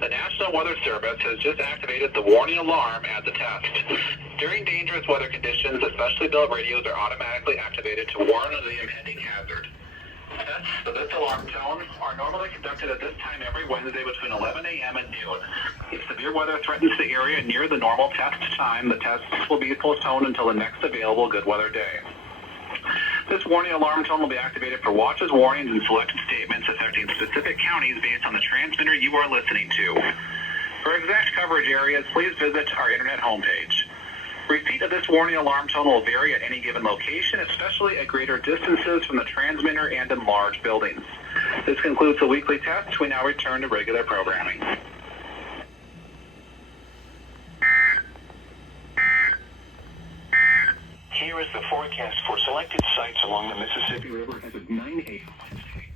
The National Weather Service has just activated the warning alarm at the test. During dangerous weather conditions, especially bell radios are automatically activated to warn of the impending hazard. Tests for this alarm tone are normally conducted at this time every Wednesday between 11 a.m. and noon. If severe weather threatens the area near the normal test time, the tests will be postponed until the next available good weather day. This warning alarm tone will be activated for watches, warnings, and selected statements affecting specific counties based on the transmitter you are listening to. For exact coverage areas, please visit our internet homepage. Repeat of this warning alarm tone will vary at any given location, especially at greater distances from the transmitter and in large buildings. This concludes the weekly test. We now return to regular programming. Here is the forecast for selected sites along the Mississippi River as of 9 a.m. Wednesday.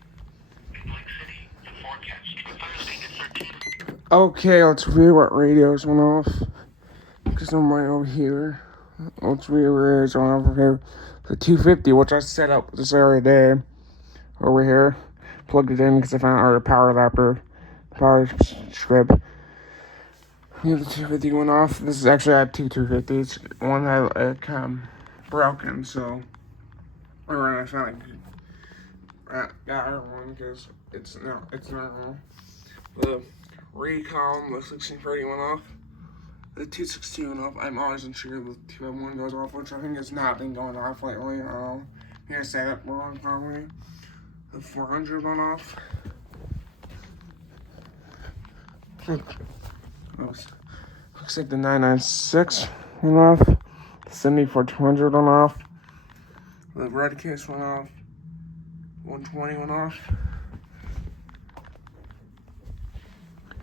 In Lake City, the forecast for Thursday is 13. Okay, let's review what radios went off. Because I'm right over here. Let's review what radios went off over here. The 250, which I set up this area day. Over here. Plugged it in because I found our power adapter. Power strip. Yeah, the 250 went off. This is actually, I have two 250s. One that broken, so I found got her one because it's normal. The recom, the 1630 went off. The 260 went off. I'm always unsure the 2M1 goes off, which I think has not been going off lately. I'm gonna say that wrong probably. The 400 went off. Looks like the 996 went off. The 74-200 went off. The red case went off. 120 went off.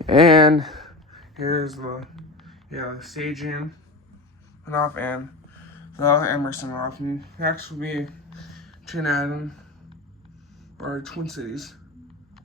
And here's the Sagen went off and the Emerson went off. And next will be Trinidad or Twin Cities.